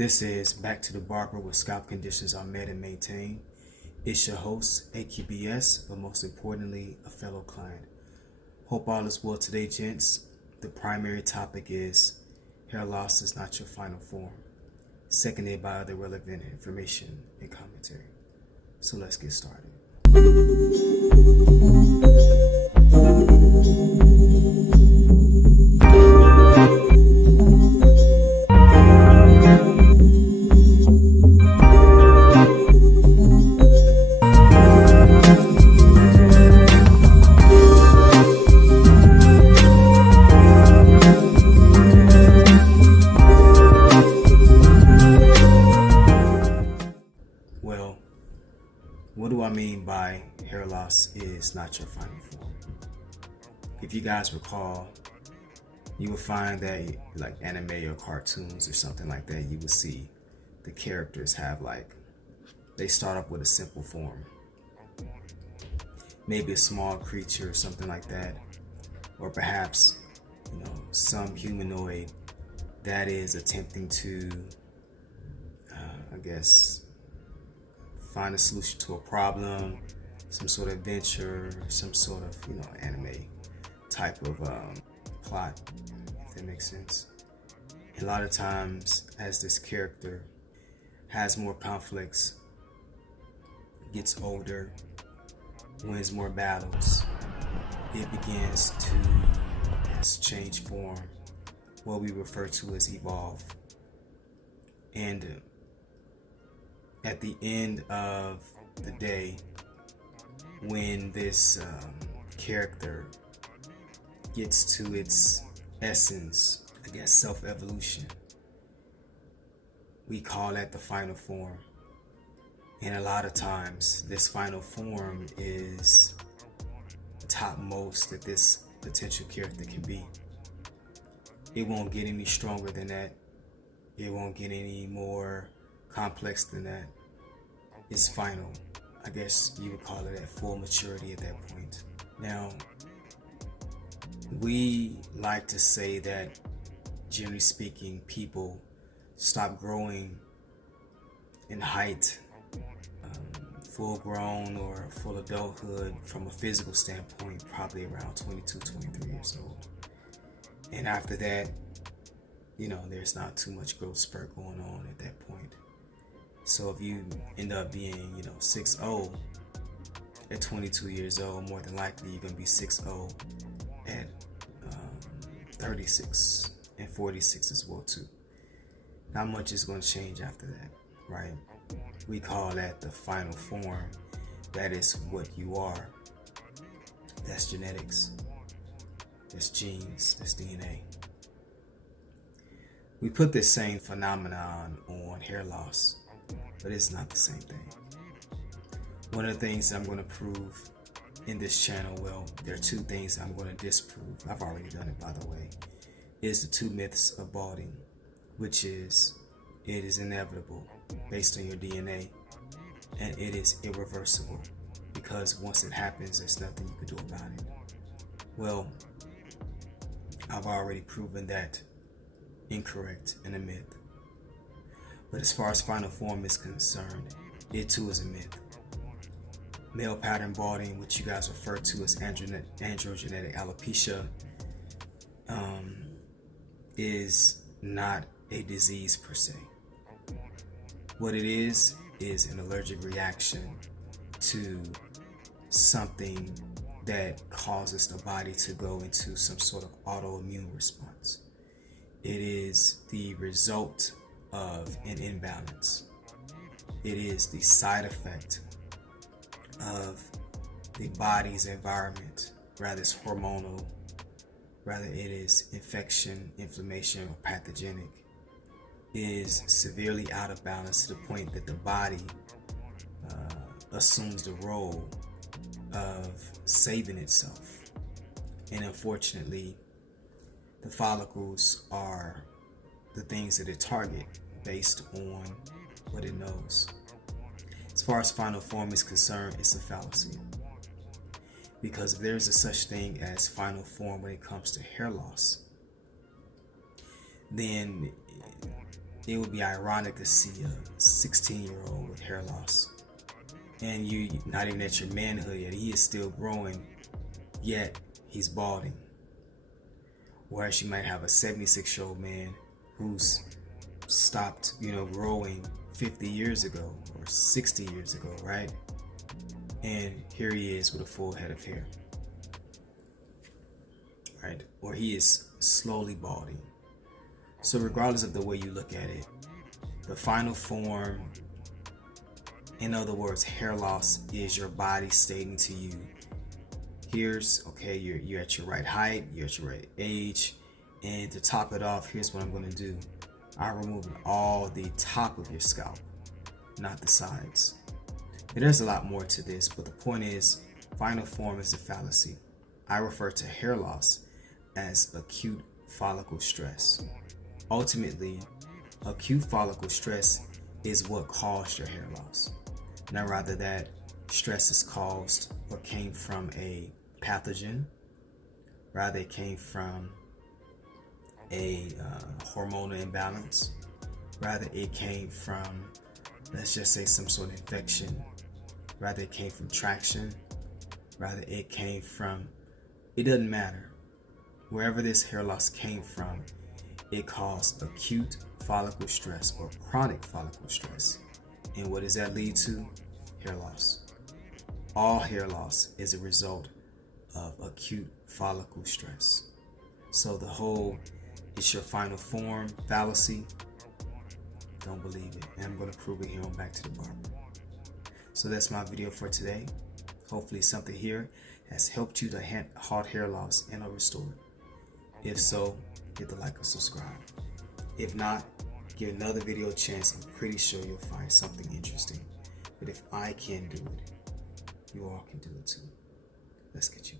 This is Back to the Barber, where scalp conditions are met and maintained. It's your host, AQBS, but most importantly, a fellow client. Hope all is well today, gents. The primary topic is hair loss is not your final form, seconded by other relevant information and commentary. So let's get started. Well, what do I mean by hair loss is not your final form? If you guys recall, you will find that like anime or cartoons or something like that, you will see the characters have they start off with a simple form. Maybe a small creature or something like that. Or perhaps, some humanoid that is attempting to, find a solution to a problem, some sort of adventure, some sort of, anime type of plot, if that makes sense. A lot of times, as this character has more conflicts, gets older, wins more battles, it begins to, change form, what we refer to as evolve. And at the end of the day, when this character gets to its essence, self-evolution, we call that the final form. And a lot of times, this final form is the topmost that this potential character can be. It won't get any stronger than that. It won't get any more complex than that. It's final. I guess you would call it at full maturity at that point. Now, we like to say that, generally speaking, people stop growing in height, full grown or full adulthood from a physical standpoint, probably around 22, 23 years old. And after that, there's not too much growth spurt going on at that point. So if you end up being, 6'0" at 22 years old, more than likely you're going to be 6'0" at 36 and 46 as well too. Not much is going to change after that, right? We call that the final form. That is what you are. That's genetics. That's genes. That's DNA. We put this same phenomenon on hair loss, but it's not the same thing. One of the things I'm going to prove in this channel, there are two things I'm going to disprove. I've already done it, by the way, is the two myths of balding, which is it is inevitable based on your DNA, and it is irreversible because once it happens, there's nothing you can do about it. Well, I've already proven that incorrect and a myth. But as far as final form is concerned, it too is a myth. Male pattern balding, which you guys refer to as androgenetic alopecia, is not a disease per se. What it is an allergic reaction to something that causes the body to go into some sort of autoimmune response. It is the result of an imbalance. It is the side effect of the body's environment, rather it's hormonal, rather it is infection, inflammation, or pathogenic. It is severely out of balance to the point that the body assumes the role of saving itself. And unfortunately, the follicles are the things that it target based on what it knows. As far as final form is concerned, it's a fallacy. Because if there's a such thing as final form when it comes to hair loss, then it would be ironic to see a 16-year-old with hair loss, and you not even at your manhood yet, he is still growing, yet he's balding. Whereas you might have a 76-year-old man who's stopped, growing 50 years ago or 60 years ago, right? And here he is with a full head of hair, right? Or he is slowly balding. So regardless of the way you look at it, the final form, in other words, hair loss, is your body stating to you, here's, okay, you're at your right height, you're at your right age, and to top it off, here's what I'm going to do. I'm removing all the top of your scalp, not the sides. And there's a lot more to this, but the point is, final form is a fallacy. I refer to hair loss as acute follicle stress. Ultimately, acute follicle stress is what caused your hair loss. Now, rather that stress is caused or came from a pathogen, rather it came from a hormonal imbalance, rather it came from, let's just say, some sort of infection, rather it came from traction, rather it came from, it doesn't matter. Wherever this hair loss came from, it caused acute follicle stress or chronic follicle stress. And what does that lead to? Hair loss. All hair loss is a result of acute follicle stress. So the whole "it's your final form" fallacy, don't believe it. And I'm going to prove it here on Back to the Barber. So that's my video for today. Hopefully something here has helped you to halt hair loss and or restore it. If so, hit the like or subscribe. If not, give another video a chance. I'm pretty sure you'll find something interesting. But if I can do it, you all can do it too. Let's get you.